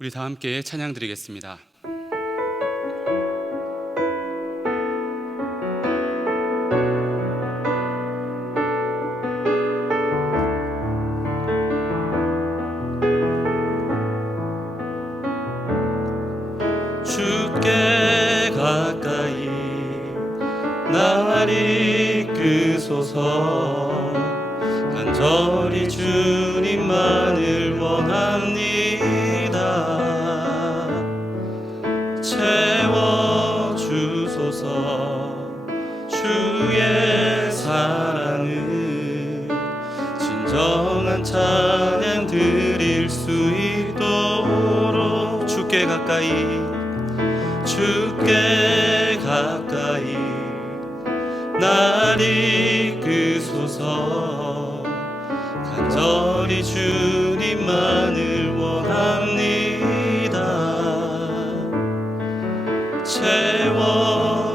우리 다 함께 찬양 드리겠습니다. 주께 가까이 날 이끄소서. 간절히 주님만을 원합니다. 채워주소서. 주의 사랑을 진정한 찬양 드릴 수 있도록 주께 가까이 날 이끄소서. 간절히 주님만을 원합니다.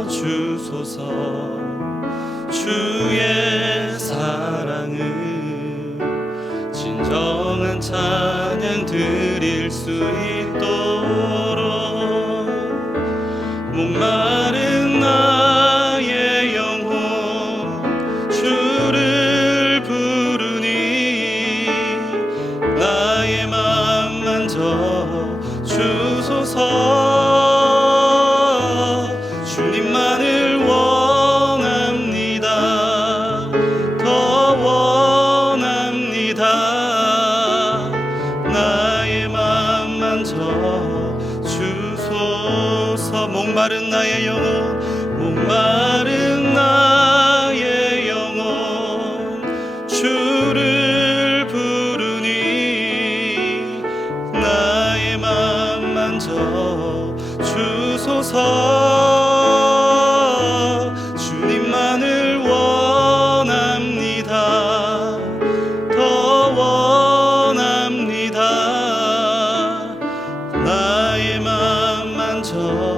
채워주소서. 주의 사랑을 진정한 찬양 드릴 수 있도록. 목마른 나의 영혼 주를 부르니 나의 맘 만져 주소서. 주님만을 원합니다. 더 원합니다. 나의 맘 만져 주소서. 목마른 나의 영혼, 목마른 나의 영혼 주를 부르니 나의 맘 만져 주소서. 주님만을 원합니다. 더 원합니다. 나의 맘 만져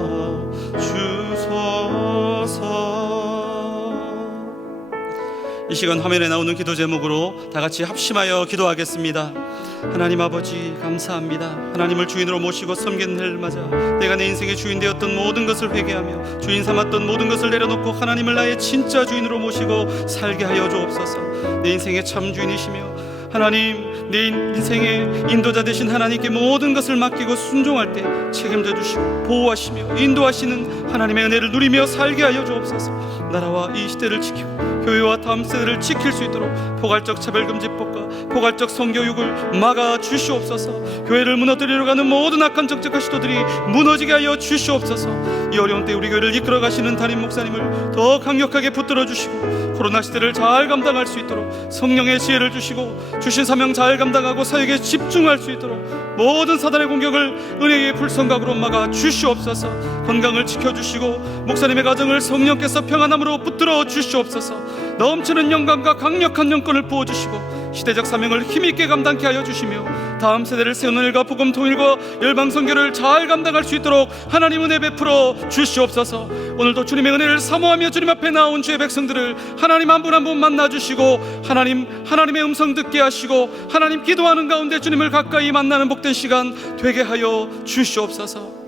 이 시간 화면에 나오는 기도 제목으로 다 같이 합심하여 기도하겠습니다. 하나님 아버지 감사합니다. 하나님을 주인으로 모시고 섬기는 해를 맞아 내가 내 인생의 주인 되었던 모든 것을 회개하며 주인 삼았던 모든 것을 내려놓고 하나님을 나의 진짜 주인으로 모시고 살게 하여 주옵소서. 내 인생의 참 주인이시며 하나님, 내 인생의 인도자 되신 하나님께 모든 것을 맡기고 순종할 때 책임져 주시고 보호하시며 인도하시는 하나님의 은혜를 누리며 살게 하여 주옵소서. 나라와 이 시대를 지키고 교회와 다음 세대를 지킬 수 있도록 포괄적 차별금지법과 포괄적 성교육을 막아 주시옵소서. 교회를 무너뜨리려 가는 모든 악한 정책과 시도들이 무너지게 하여 주시옵소서. 이 어려운 때 우리 교회를 이끌어 가시는 담임 목사님을 더 강력하게 붙들어 주시고 코로나 시대를 잘 감당할 수 있도록 성령의 지혜를 주시고 주신 사명 잘 감당하고 사역에 집중할 수 있도록 모든 사단의 공격을 은혜의 불성각으로 막아 주시옵소서. 건강을 지켜주시고 목사님의 가정을 성령께서 평안함으로 붙들어 주시옵소서. 넘치는 영광과 강력한 영권을 부어주시고 시대적 사명을 힘있게 감당케 하여 주시며 다음 세대를 세우는 일과 복음 통일과 열방 선교를 잘 감당할 수 있도록 하나님 은혜 베풀어 주시옵소서. 오늘도 주님의 은혜를 사모하며 주님 앞에 나온 주의 백성들을 하나님 한 분 한 분 만나 주시고 하나님의 음성 듣게 하시고 하나님 기도하는 가운데 주님을 가까이 만나는 복된 시간 되게 하여 주시옵소서.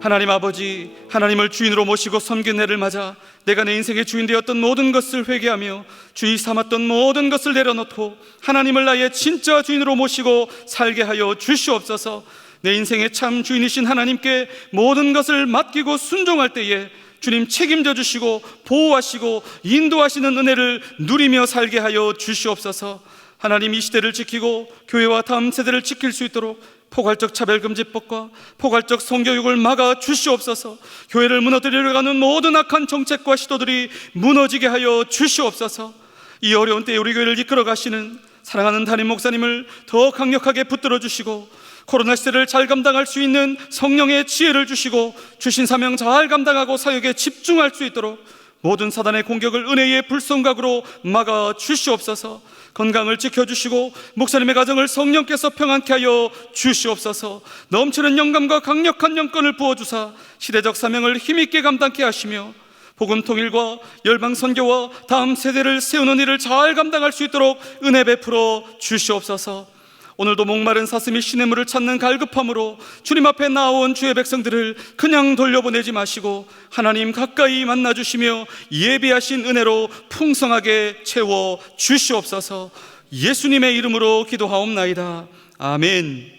하나님 아버지, 하나님을 주인으로 모시고 섬긴 해를 맞아 내가 내 인생의 주인 되었던 모든 것을 회개하며 주의 삼았던 모든 것을 내려놓고 하나님을 나의 진짜 주인으로 모시고 살게 하여 주시옵소서. 내 인생의 참 주인이신 하나님께 모든 것을 맡기고 순종할 때에 주님 책임져 주시고 보호하시고 인도하시는 은혜를 누리며 살게 하여 주시옵소서. 하나님, 이 시대를 지키고 교회와 다음 세대를 지킬 수 있도록 포괄적 차별금지법과 포괄적 성교육을 막아 주시옵소서. 교회를 무너뜨리려 가는 모든 악한 정책과 시도들이 무너지게 하여 주시옵소서. 이 어려운 때에 우리 교회를 이끌어 가시는 사랑하는 담임 목사님을 더 강력하게 붙들어 주시고 코로나 시대를 잘 감당할 수 있는 성령의 지혜를 주시고 주신 사명 잘 감당하고 사역에 집중할 수 있도록 모든 사단의 공격을 은혜의 불성각으로 막아 주시옵소서. 건강을 지켜주시고 목사님의 가정을 성령께서 평안케 하여 주시옵소서. 넘치는 영감과 강력한 영권을 부어주사 시대적 사명을 힘있게 감당케 하시며 복음 통일과 열방 선교와 다음 세대를 세우는 일을 잘 감당할 수 있도록 은혜 베풀어 주시옵소서. 오늘도 목마른 사슴이 시냇물을 찾는 갈급함으로 주님 앞에 나온 주의 백성들을 그냥 돌려보내지 마시고 하나님 가까이 만나주시며 예비하신 은혜로 풍성하게 채워 주시옵소서. 예수님의 이름으로 기도하옵나이다. 아멘.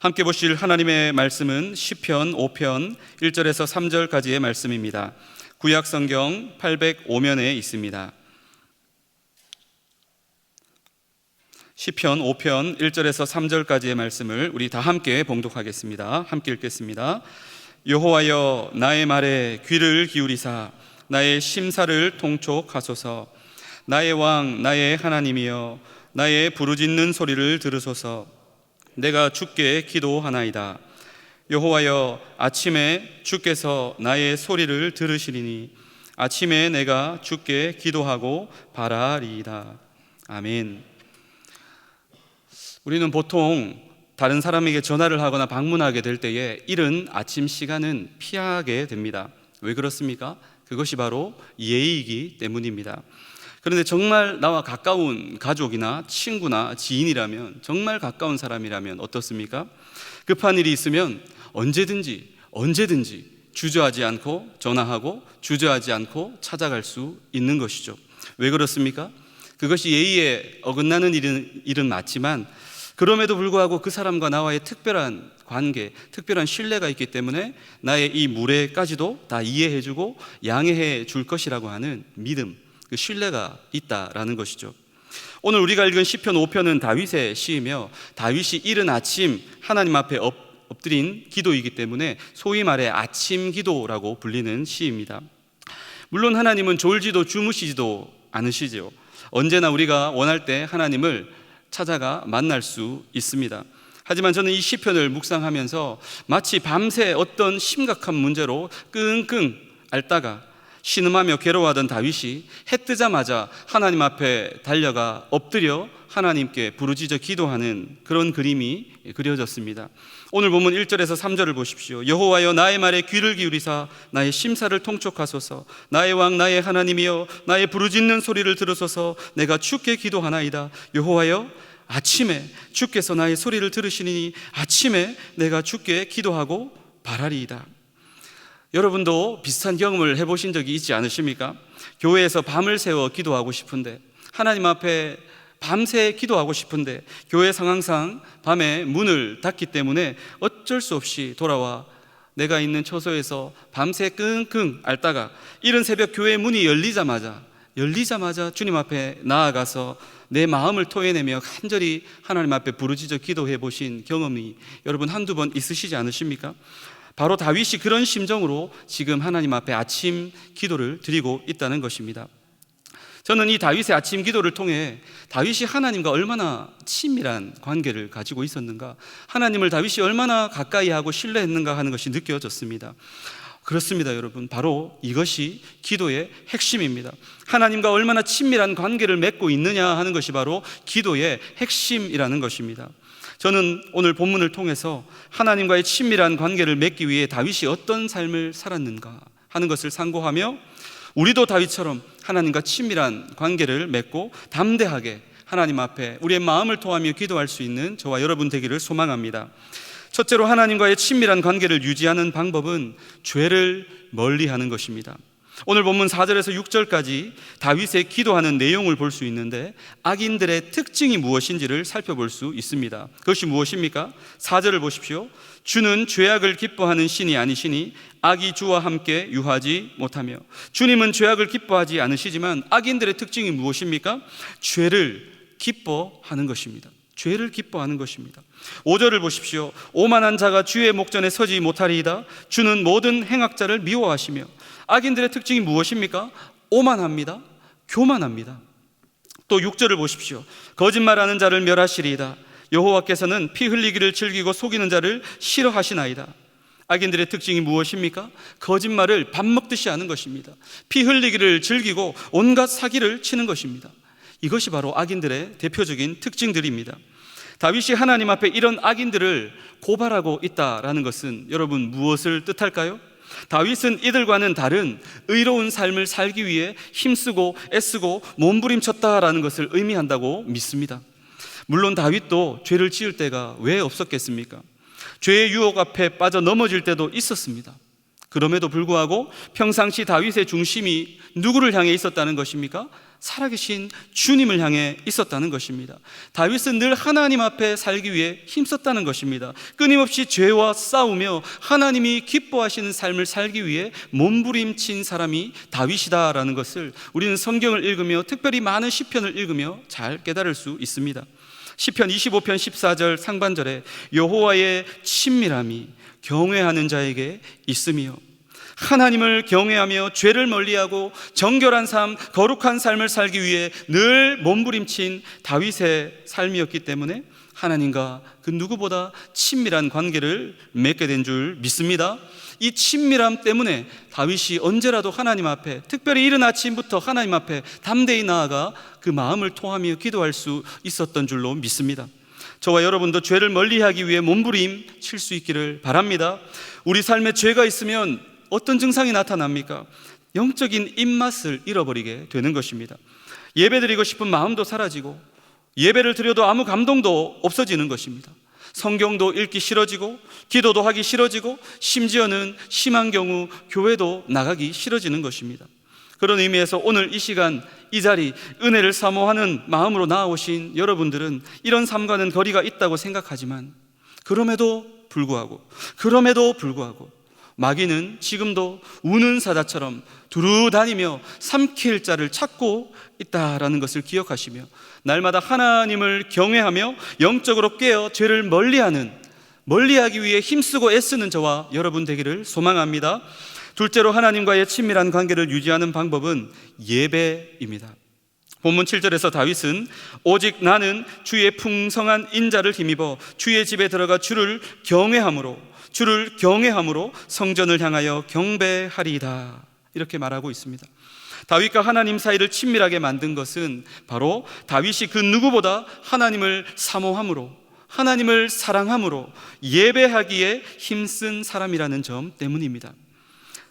함께 보실 하나님의 말씀은 시편 5편 1절에서 3절까지의 말씀입니다. 구약성경 805면에 있습니다. 시편 5편 1절에서 3절까지의 말씀을 우리 다 함께 봉독하겠습니다. 함께 읽겠습니다. 여호와여, 나의 말에 귀를 기울이사 나의 심사를 통촉하소서. 나의 왕, 나의 하나님이여, 나의 부르짖는 소리를 들으소서. 내가 주께 기도하나이다. 여호와여, 아침에 주께서 나의 소리를 들으시리니 아침에 내가 주께 기도하고 바라리이다. 아멘. 우리는 보통 다른 사람에게 전화를 하거나 방문하게 될 때에 이른 아침 시간은 피하게 됩니다. 왜 그렇습니까? 그것이 바로 예의이기 때문입니다. 그런데 정말 나와 가까운 가족이나 친구나 지인이라면, 정말 가까운 사람이라면 어떻습니까? 급한 일이 있으면 언제든지 주저하지 않고 전화하고 주저하지 않고 찾아갈 수 있는 것이죠. 왜 그렇습니까? 그것이 예의에 어긋나는 일은 맞지만 그럼에도 불구하고 그 사람과 나와의 특별한 관계, 특별한 신뢰가 있기 때문에 나의 이 무례까지도 다 이해해주고 양해해 줄 것이라고 하는 믿음, 그 신뢰가 있다라는 것이죠. 오늘 우리가 읽은 시편 5편은 다윗의 시이며 다윗이 이른 아침 하나님 앞에 엎드린 기도이기 때문에 소위 말해 아침 기도라고 불리는 시입니다. 물론 하나님은 졸지도 주무시지도 않으시죠. 언제나 우리가 원할 때 하나님을 찾아가 만날 수 있습니다. 하지만 저는 이 시편을 묵상하면서 마치 밤새 어떤 심각한 문제로 끙끙 앓다가 신음하며 괴로워하던 다윗이 해 뜨자마자 하나님 앞에 달려가 엎드려 하나님께 부르짖어 기도하는 그런 그림이 그려졌습니다. 오늘 본문 1절에서 3절을 보십시오. 여호와여, 나의 말에 귀를 기울이사 나의 심사를 통촉하소서. 나의 왕, 나의 하나님이여, 나의 부르짖는 소리를 들으소서. 내가 주께 기도하나이다. 여호와여, 아침에 주께서 나의 소리를 들으시니 아침에 내가 주께 기도하고 바라리이다. 여러분도 비슷한 경험을 해보신 적이 있지 않으십니까? 교회에서 밤을 새워 기도하고 싶은데, 하나님 앞에 밤새 기도하고 싶은데 교회 상황상 밤에 문을 닫기 때문에 어쩔 수 없이 돌아와 내가 있는 처소에서 밤새 끙끙 앓다가 이른 새벽 교회 문이 열리자마자 주님 앞에 나아가서 내 마음을 토해내며 간절히 하나님 앞에 부르짖어 기도해 보신 경험이 여러분 한두 번 있으시지 않으십니까? 바로 다윗이 그런 심정으로 지금 하나님 앞에 아침 기도를 드리고 있다는 것입니다. 저는 이 다윗의 아침 기도를 통해 다윗이 하나님과 얼마나 친밀한 관계를 가지고 있었는가, 하나님을 다윗이 얼마나 가까이 하고 신뢰했는가 하는 것이 느껴졌습니다. 그렇습니다, 여러분. 바로 이것이 기도의 핵심입니다. 하나님과 얼마나 친밀한 관계를 맺고 있느냐 하는 것이 바로 기도의 핵심이라는 것입니다. 저는 오늘 본문을 통해서 하나님과의 친밀한 관계를 맺기 위해 다윗이 어떤 삶을 살았는가 하는 것을 상고하며 우리도 다윗처럼 하나님과 친밀한 관계를 맺고 담대하게 하나님 앞에 우리의 마음을 토하며 기도할 수 있는 저와 여러분 되기를 소망합니다. 첫째로 하나님과의 친밀한 관계를 유지하는 방법은 죄를 멀리하는 것입니다. 오늘 본문 4절에서 6절까지 다윗의 기도하는 내용을 볼 수 있는데 악인들의 특징이 무엇인지를 살펴볼 수 있습니다. 그것이 무엇입니까? 4절을 보십시오. 주는 죄악을 기뻐하는 신이 아니시니 악이 주와 함께 유하지 못하며. 주님은 죄악을 기뻐하지 않으시지만 악인들의 특징이 무엇입니까? 죄를 기뻐하는 것입니다. 죄를 기뻐하는 것입니다. 5절을 보십시오. 오만한 자가 주의 목전에 서지 못하리이다. 주는 모든 행악자를 미워하시며. 악인들의 특징이 무엇입니까? 오만합니다. 교만합니다. 또 6절을 보십시오. 거짓말하는 자를 멸하시리이다. 여호와께서는 피 흘리기를 즐기고 속이는 자를 싫어하시나이다. 악인들의 특징이 무엇입니까? 거짓말을 밥 먹듯이 하는 것입니다. 피 흘리기를 즐기고 온갖 사기를 치는 것입니다. 이것이 바로 악인들의 대표적인 특징들입니다. 다윗이 하나님 앞에 이런 악인들을 고발하고 있다라는 것은 여러분 무엇을 뜻할까요? 다윗은 이들과는 다른 의로운 삶을 살기 위해 힘쓰고 애쓰고 몸부림쳤다라는 것을 의미한다고 믿습니다. 물론 다윗도 죄를 지을 때가 왜 없었겠습니까? 죄의 유혹 앞에 빠져 넘어질 때도 있었습니다. 그럼에도 불구하고 평상시 다윗의 중심이 누구를 향해 있었다는 것입니까? 살아계신 주님을 향해 있었다는 것입니다. 다윗은 늘 하나님 앞에 살기 위해 힘썼다는 것입니다. 끊임없이 죄와 싸우며 하나님이 기뻐하시는 삶을 살기 위해 몸부림친 사람이 다윗이다라는 것을 우리는 성경을 읽으며 특별히 많은 시편을 읽으며 잘 깨달을 수 있습니다. 시편 25편 14절 상반절에 여호와의 친밀함이 경외하는 자에게 있으며, 하나님을 경외하며 죄를 멀리하고 정결한 삶, 거룩한 삶을 살기 위해 늘 몸부림친 다윗의 삶이었기 때문에 하나님과 그 누구보다 친밀한 관계를 맺게 된 줄 믿습니다. 이 친밀함 때문에 다윗이 언제라도 하나님 앞에, 특별히 이른 아침부터 하나님 앞에 담대히 나아가 그 마음을 토하며 기도할 수 있었던 줄로 믿습니다. 저와 여러분도 죄를 멀리하기 위해 몸부림 칠 수 있기를 바랍니다. 우리 삶에 죄가 있으면 어떤 증상이 나타납니까? 영적인 입맛을 잃어버리게 되는 것입니다. 예배드리고 싶은 마음도 사라지고 예배를 드려도 아무 감동도 없어지는 것입니다. 성경도 읽기 싫어지고 기도도 하기 싫어지고 심지어는 심한 경우 교회도 나가기 싫어지는 것입니다. 그런 의미에서 오늘 이 시간 이 자리 은혜를 사모하는 마음으로 나아오신 여러분들은 이런 삶과는 거리가 있다고 생각하지만 그럼에도 불구하고 마귀는 지금도 우는 사자처럼 두루 다니며 삼킬 자를 찾고 있다라는 것을 기억하시며 날마다 하나님을 경외하며 영적으로 깨어 죄를 멀리하기 위해 힘쓰고 애쓰는 저와 여러분 되기를 소망합니다. 둘째로 하나님과의 친밀한 관계를 유지하는 방법은 예배입니다. 본문 7절에서 다윗은 오직 나는 주의 풍성한 인자를 힘입어 주의 집에 들어가 주를 경외함으로 성전을 향하여 경배하리이다, 이렇게 말하고 있습니다. 다윗과 하나님 사이를 친밀하게 만든 것은 바로 다윗이 그 누구보다 하나님을 사모함으로, 하나님을 사랑함으로 예배하기에 힘쓴 사람이라는 점 때문입니다.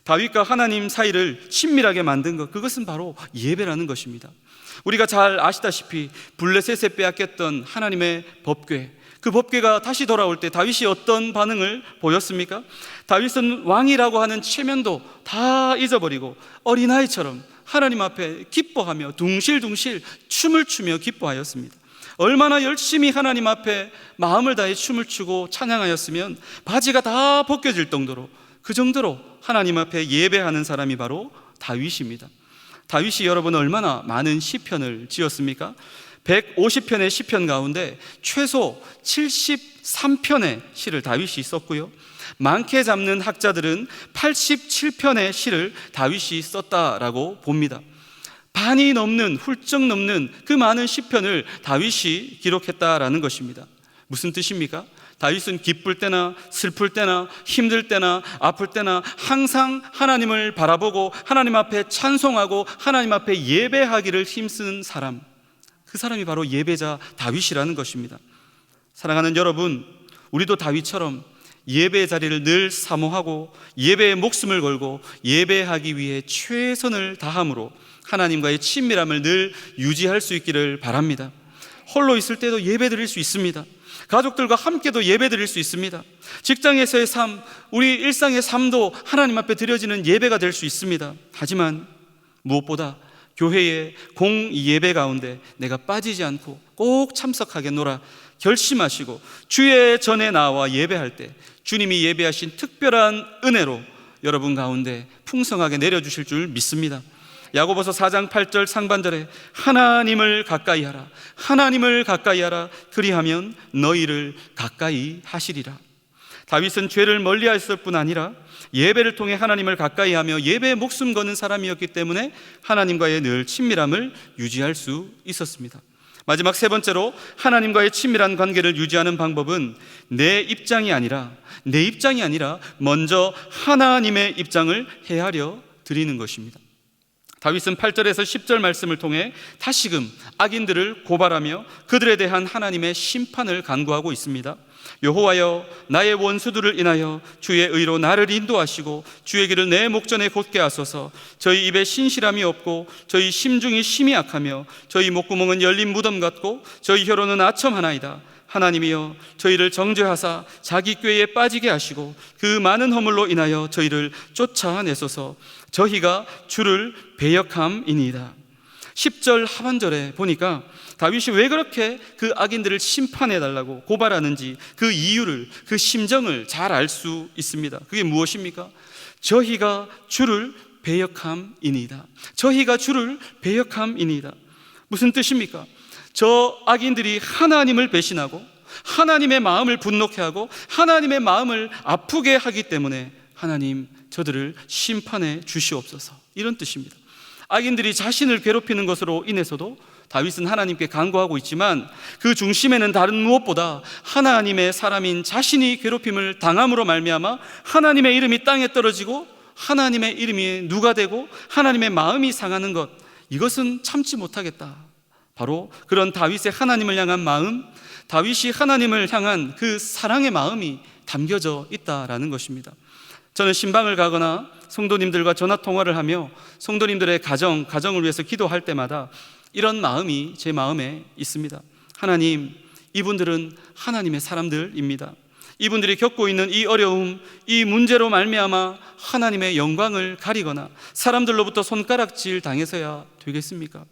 다윗과 하나님 사이를 친밀하게 만든 것, 그것은 바로 예배라는 것입니다. 우리가 잘 아시다시피 블레셋에 빼앗겼던 하나님의 법궤, 그 법궤가 다시 돌아올 때 다윗이 어떤 반응을 보였습니까? 다윗은 왕이라고 하는 체면도 다 잊어버리고 어린아이처럼 하나님 앞에 기뻐하며 둥실둥실 춤을 추며 기뻐하였습니다. 얼마나 열심히 하나님 앞에 마음을 다해 춤을 추고 찬양하였으면 바지가 다 벗겨질 정도로, 그 정도로 하나님 앞에 예배하는 사람이 바로 다윗입니다. 다윗이 여러분 얼마나 많은 시편을 지었습니까? 150편의 시편 가운데 최소 73편의 시를 다윗이 썼고요, 많게 잡는 학자들은 87편의 시를 다윗이 썼다라고 봅니다. 반이 넘는, 훌쩍 넘는 그 많은 시편을 다윗이 기록했다라는 것입니다. 무슨 뜻입니까? 다윗은 기쁠 때나 슬플 때나 힘들 때나 아플 때나 항상 하나님을 바라보고 하나님 앞에 찬송하고 하나님 앞에 예배하기를 힘쓰는 사람, 그 사람이 바로 예배자 다윗이라는 것입니다. 사랑하는 여러분, 우리도 다윗처럼 예배의 자리를 늘 사모하고 예배에 목숨을 걸고 예배하기 위해 최선을 다함으로 하나님과의 친밀함을 늘 유지할 수 있기를 바랍니다. 홀로 있을 때도 예배 드릴 수 있습니다. 가족들과 함께도 예배 드릴 수 있습니다. 직장에서의 삶, 우리 일상의 삶도 하나님 앞에 드려지는 예배가 될 수 있습니다. 하지만 무엇보다 교회의 공예배 가운데 내가 빠지지 않고 꼭 참석하겠노라 결심하시고 주의 전에 나와 예배할 때 주님이 예배하신 특별한 은혜로 여러분 가운데 풍성하게 내려주실 줄 믿습니다. 야고보서 4장 8절 상반절에 하나님을 가까이 하라, 하나님을 가까이 하라, 그리하면 너희를 가까이 하시리라. 다윗은 죄를 멀리했을 뿐 아니라 예배를 통해 하나님을 가까이 하며 예배에 목숨 거는 사람이었기 때문에 하나님과의 늘 친밀함을 유지할 수 있었습니다. 마지막 세 번째로 하나님과의 친밀한 관계를 유지하는 방법은 내 입장이 아니라 먼저 하나님의 입장을 헤아려 드리는 것입니다. 다윗은 8절에서 10절 말씀을 통해 다시금 악인들을 고발하며 그들에 대한 하나님의 심판을 간구하고 있습니다. 여호와여, 나의 원수들을 인하여 주의 의로 나를 인도하시고 주의 길을 내 목전에 곧게 하소서. 저희 입에 신실함이 없고 저희 심중이 심히 악하며 저희 목구멍은 열린 무덤 같고 저희 혀로는 아첨하나이다. 하나님이여, 저희를 정죄하사 자기 꾀에 빠지게 하시고 그 많은 허물로 인하여 저희를 쫓아내소서. 저희가 주를 배역함이니이다. 10절 하반절에 보니까 다윗이 왜 그렇게 그 악인들을 심판해달라고 고발하는지 그 이유를, 그 심정을 잘 알 수 있습니다. 그게 무엇입니까? 저희가 주를 배역함이니이다. 저희가 주를 배역함이니이다. 무슨 뜻입니까? 저 악인들이 하나님을 배신하고 하나님의 마음을 분노케 하고 하나님의 마음을 아프게 하기 때문에 하나님, 저들을 심판해 주시옵소서, 이런 뜻입니다. 악인들이 자신을 괴롭히는 것으로 인해서도 다윗은 하나님께 간구하고 있지만 그 중심에는 다른 무엇보다 하나님의 사람인 자신이 괴롭힘을 당함으로 말미암아 하나님의 이름이 땅에 떨어지고 하나님의 이름이 누가 되고 하나님의 마음이 상하는 것, 이것은 참지 못하겠다. 바로 그런 다윗의 하나님을 향한 마음, 다윗이 하나님을 향한 그 사랑의 마음이 담겨져 있다라는 것입니다. 저는 신방을 가거나 성도님들과 전화통화를 하며 성도님들의 가정을 위해서 기도할 때마다 이런 마음이 제 마음에 있습니다. 하나님, 이분들은 하나님의 사람들입니다. 이분들이 겪고 있는 이 어려움, 이 문제로 말미암아 하나님의 영광을 가리거나 사람들로부터 손가락질 당해서야 되겠습니까?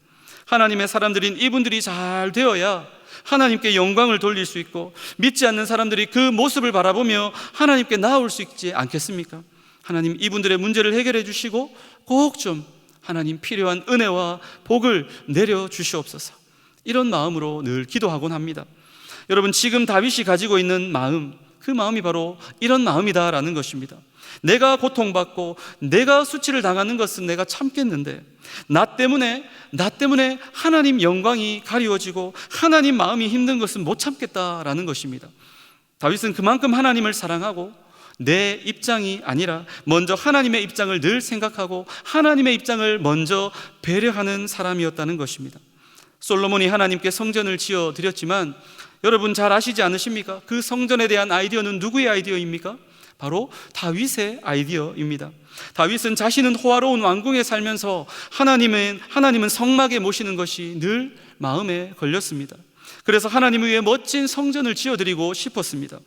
하나님의 사람들인 이분들이 잘 되어야 하나님께 영광을 돌릴 수 있고 믿지 않는 사람들이 그 모습을 바라보며 하나님께 나아올 수 있지 않겠습니까? 하나님, 이분들의 문제를 해결해 주시고 꼭 좀 하나님 필요한 은혜와 복을 내려 주시옵소서. 이런 마음으로 늘 기도하곤 합니다. 여러분, 지금 다윗이 가지고 있는 마음, 그 마음이 바로 이런 마음이다라는 것입니다. 내가 고통받고 내가 수치를 당하는 것은 내가 참겠는데 나 때문에 하나님 영광이 가리워지고 하나님 마음이 힘든 것은 못 참겠다라는 것입니다. 다윗은 그만큼 하나님을 사랑하고 내 입장이 아니라 먼저 하나님의 입장을 늘 생각하고 하나님의 입장을 먼저 배려하는 사람이었다는 것입니다. 솔로몬이 하나님께 성전을 지어 드렸지만 여러분 잘 아시지 않으십니까? 그 성전에 대한 아이디어는 누구의 아이디어입니까? 바로 다윗의 아이디어입니다. 다윗은 자신은 호화로운 왕궁에 살면서 하나님은 성막에 모시는 것이 늘 마음에 걸렸습니다. 그래서 하나님 위해 멋진 성전을 지어드리고 싶었습니다.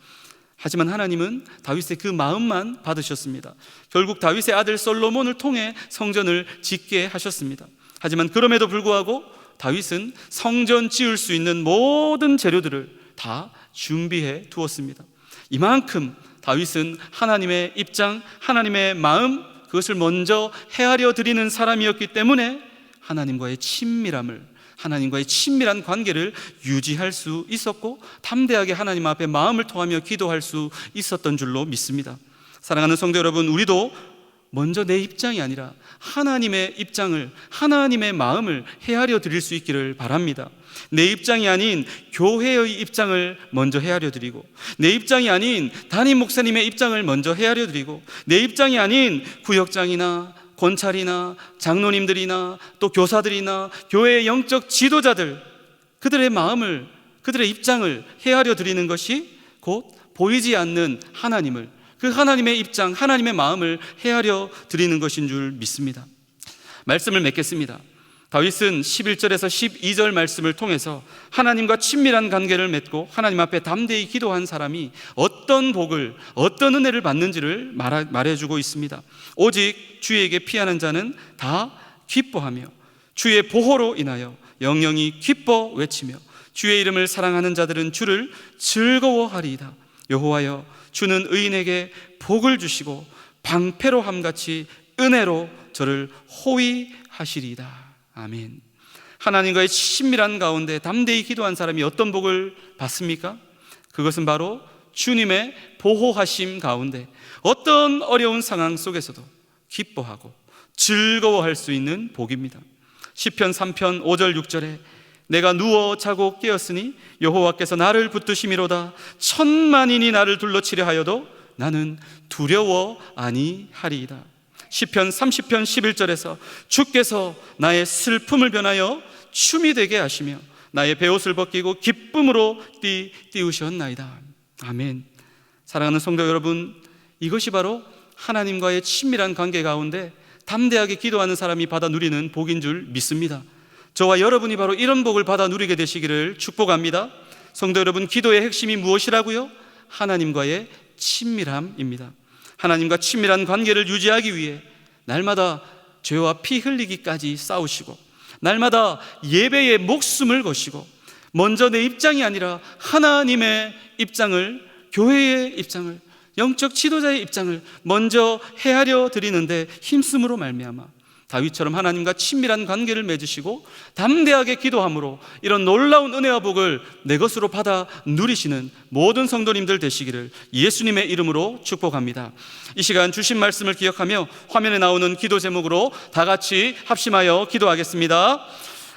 하지만 하나님은 다윗의 그 마음만 받으셨습니다. 결국 다윗의 아들 솔로몬을 통해 성전을 짓게 하셨습니다. 하지만 그럼에도 불구하고 다윗은 성전 지을 수 있는 모든 재료들을 다 준비해 두었습니다. 이만큼 다윗은 하나님의 입장, 하나님의 마음, 그것을 먼저 헤아려 드리는 사람이었기 때문에 하나님과의 친밀한 관계를 유지할 수 있었고, 담대하게 하나님 앞에 마음을 통하며 기도할 수 있었던 줄로 믿습니다. 사랑하는 성도 여러분, 우리도 먼저 내 입장이 아니라 하나님의 입장을, 하나님의 마음을 헤아려 드릴 수 있기를 바랍니다. 내 입장이 아닌 교회의 입장을 먼저 헤아려 드리고, 내 입장이 아닌 담임 목사님의 입장을 먼저 헤아려 드리고, 내 입장이 아닌 구역장이나 권찰이나 장로님들이나 또 교사들이나 교회의 영적 지도자들, 그들의 마음을, 그들의 입장을 헤아려 드리는 것이 곧 보이지 않는 하나님을, 그 하나님의 입장, 하나님의 마음을 헤아려 드리는 것인 줄 믿습니다. 말씀을 맺겠습니다. 다윗은 11절에서 12절 말씀을 통해서 하나님과 친밀한 관계를 맺고 하나님 앞에 담대히 기도한 사람이 어떤 복을, 어떤 은혜를 받는지를 말해주고 있습니다. 오직 주에게 피하는 자는 다 기뻐하며 주의 보호로 인하여 영영이 기뻐 외치며 주의 이름을 사랑하는 자들은 주를 즐거워하리이다. 여호와여, 주는 의인에게 복을 주시고 방패로 함같이 은혜로 저를 호위하시리이다. 아멘. 하나님과의 친밀한 가운데 담대히 기도한 사람이 어떤 복을 받습니까? 그것은 바로 주님의 보호하심 가운데 어떤 어려운 상황 속에서도 기뻐하고 즐거워할 수 있는 복입니다. 시편 3편 5절 6절에 내가 누워 자고 깨었으니 여호와께서 나를 붙드심이로다. 천만인이 나를 둘러치려 하여도 나는 두려워 아니하리이다. 시편 30편 11절에서 주께서 나의 슬픔을 변하여 춤이 되게 하시며 나의 베옷을 벗기고 기쁨으로 띄우셨나이다. 아멘. 사랑하는 성도 여러분, 이것이 바로 하나님과의 친밀한 관계 가운데 담대하게 기도하는 사람이 받아 누리는 복인 줄 믿습니다. 저와 여러분이 바로 이런 복을 받아 누리게 되시기를 축복합니다. 성도 여러분, 기도의 핵심이 무엇이라고요? 하나님과의 친밀함입니다. 하나님과 친밀한 관계를 유지하기 위해 날마다 죄와 피 흘리기까지 싸우시고, 날마다 예배에 목숨을 거시고, 먼저 내 입장이 아니라 하나님의 입장을, 교회의 입장을, 영적 지도자의 입장을 먼저 헤아려 드리는데 힘쓰므로 말미암아 다윗처럼 하나님과 친밀한 관계를 맺으시고 담대하게 기도함으로 이런 놀라운 은혜와 복을 내 것으로 받아 누리시는 모든 성도님들 되시기를 예수님의 이름으로 축복합니다. 이 시간 주신 말씀을 기억하며 화면에 나오는 기도 제목으로 다 같이 합심하여 기도하겠습니다.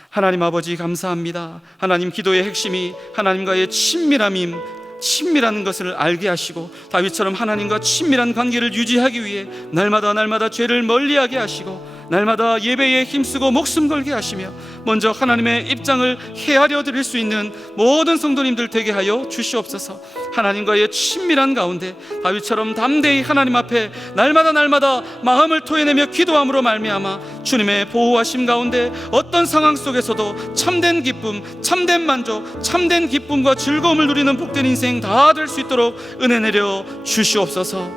하나님 아버지, 감사합니다. 하나님, 기도의 핵심이 하나님과의 친밀한 것을 알게 하시고 다윗처럼 하나님과 친밀한 관계를 유지하기 위해 날마다 죄를 멀리하게 하시고 날마다 예배에 힘쓰고 목숨 걸게 하시며 먼저 하나님의 입장을 헤아려 드릴 수 있는 모든 성도님들 되게 하여 주시옵소서. 하나님과의 친밀한 가운데 다윗처럼 담대히 하나님 앞에 날마다 마음을 토해내며 기도함으로 말미암아 주님의 보호하심 가운데 어떤 상황 속에서도 참된 기쁨, 참된 만족, 참된 기쁨과 즐거움을 누리는 복된 인생 다 될 수 있도록 은혜 내려 주시옵소서.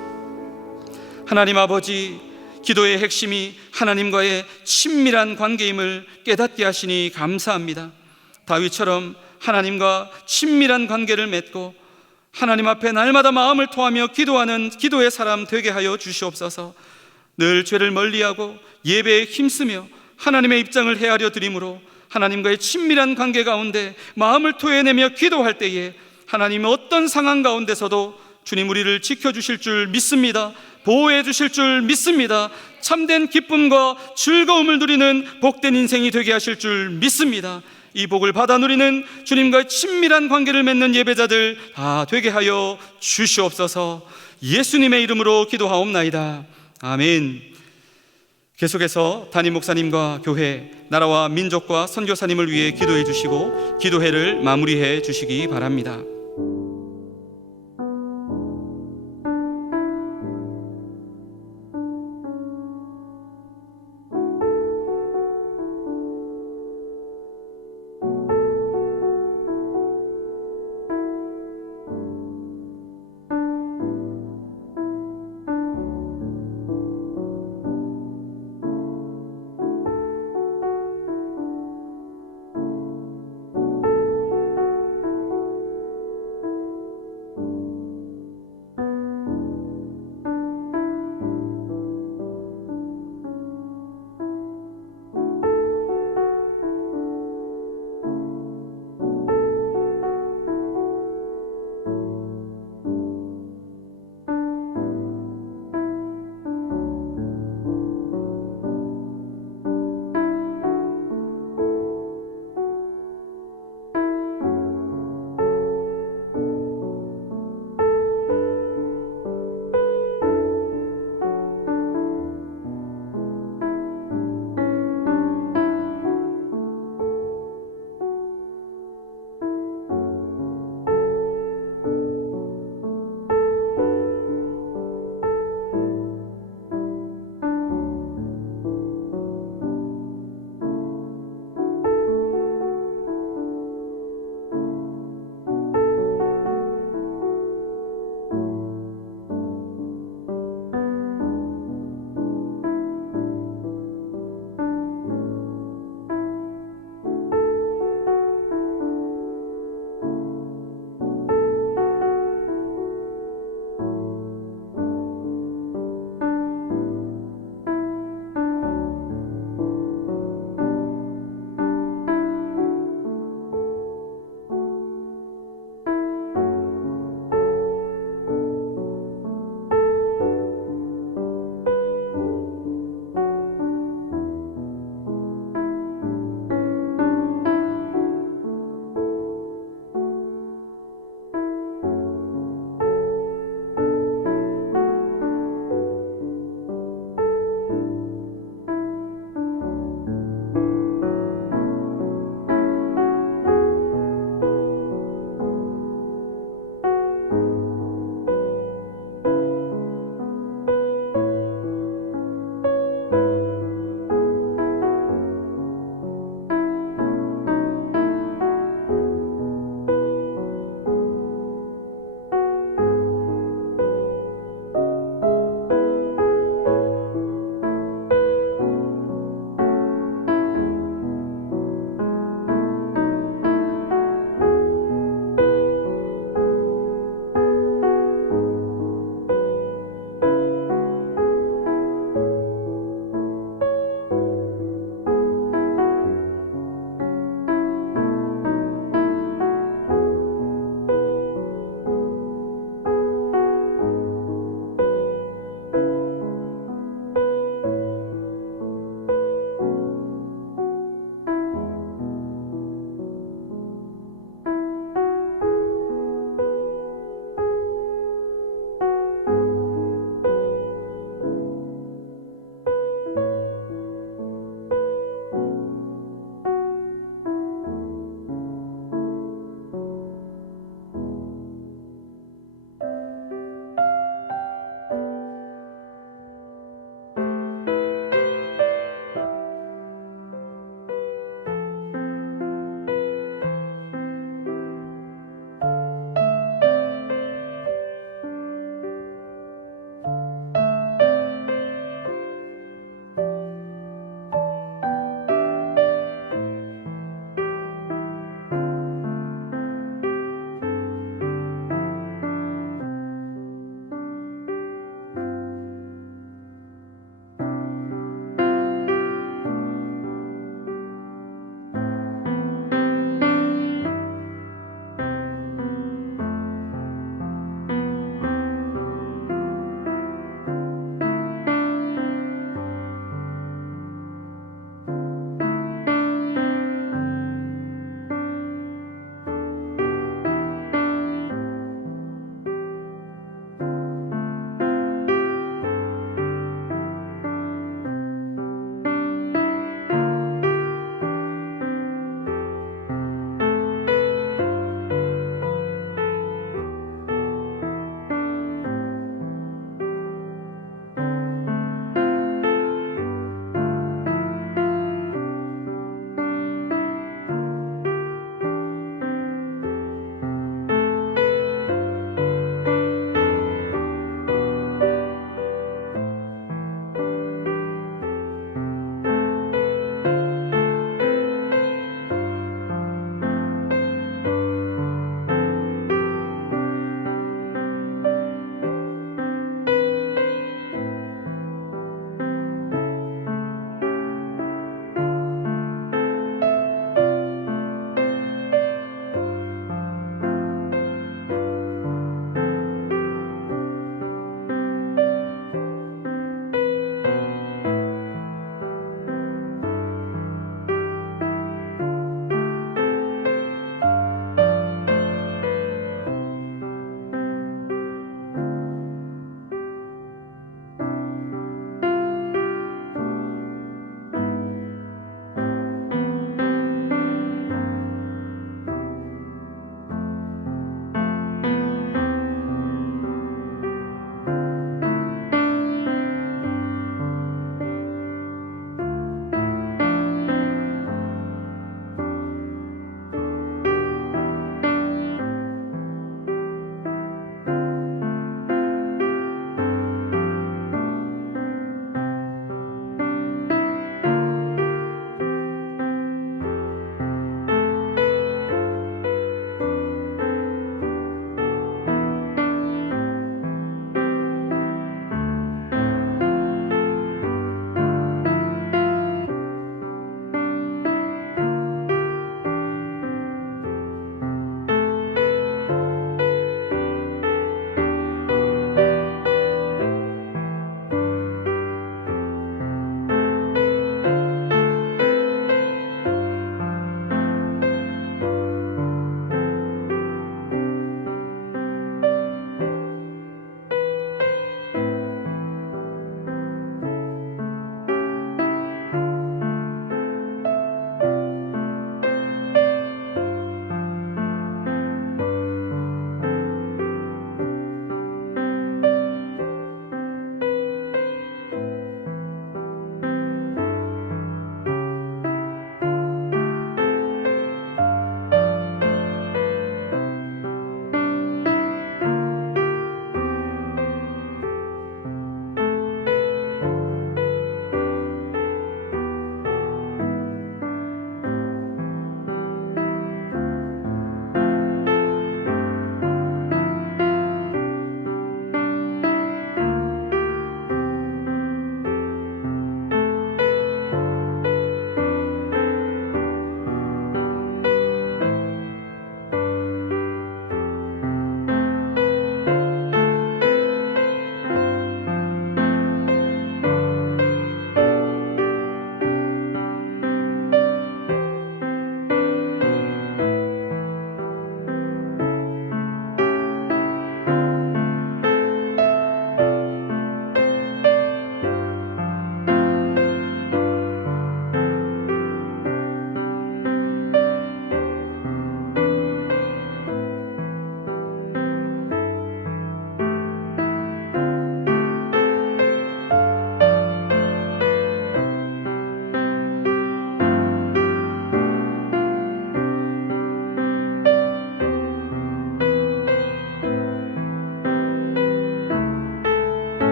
하나님 아버지, 기도의 핵심이 하나님과의 친밀한 관계임을 깨닫게 하시니 감사합니다. 다윗처럼 하나님과 친밀한 관계를 맺고 하나님 앞에 날마다 마음을 토하며 기도하는 기도의 사람 되게 하여 주시옵소서. 늘 죄를 멀리하고 예배에 힘쓰며 하나님의 입장을 헤아려 드림으로 하나님과의 친밀한 관계 가운데 마음을 토해내며 기도할 때에 하나님의 어떤 상황 가운데서도 주님 우리를 지켜주실 줄 믿습니다. 보호해 주실 줄 믿습니다. 참된 기쁨과 즐거움을 누리는 복된 인생이 되게 하실 줄 믿습니다. 이 복을 받아 누리는 주님과의 친밀한 관계를 맺는 예배자들 다 되게 하여 주시옵소서. 예수님의 이름으로 기도하옵나이다. 아멘. 계속해서 담임 목사님과 교회, 나라와 민족과 선교사님을 위해 기도해 주시고 기도회를 마무리해 주시기 바랍니다.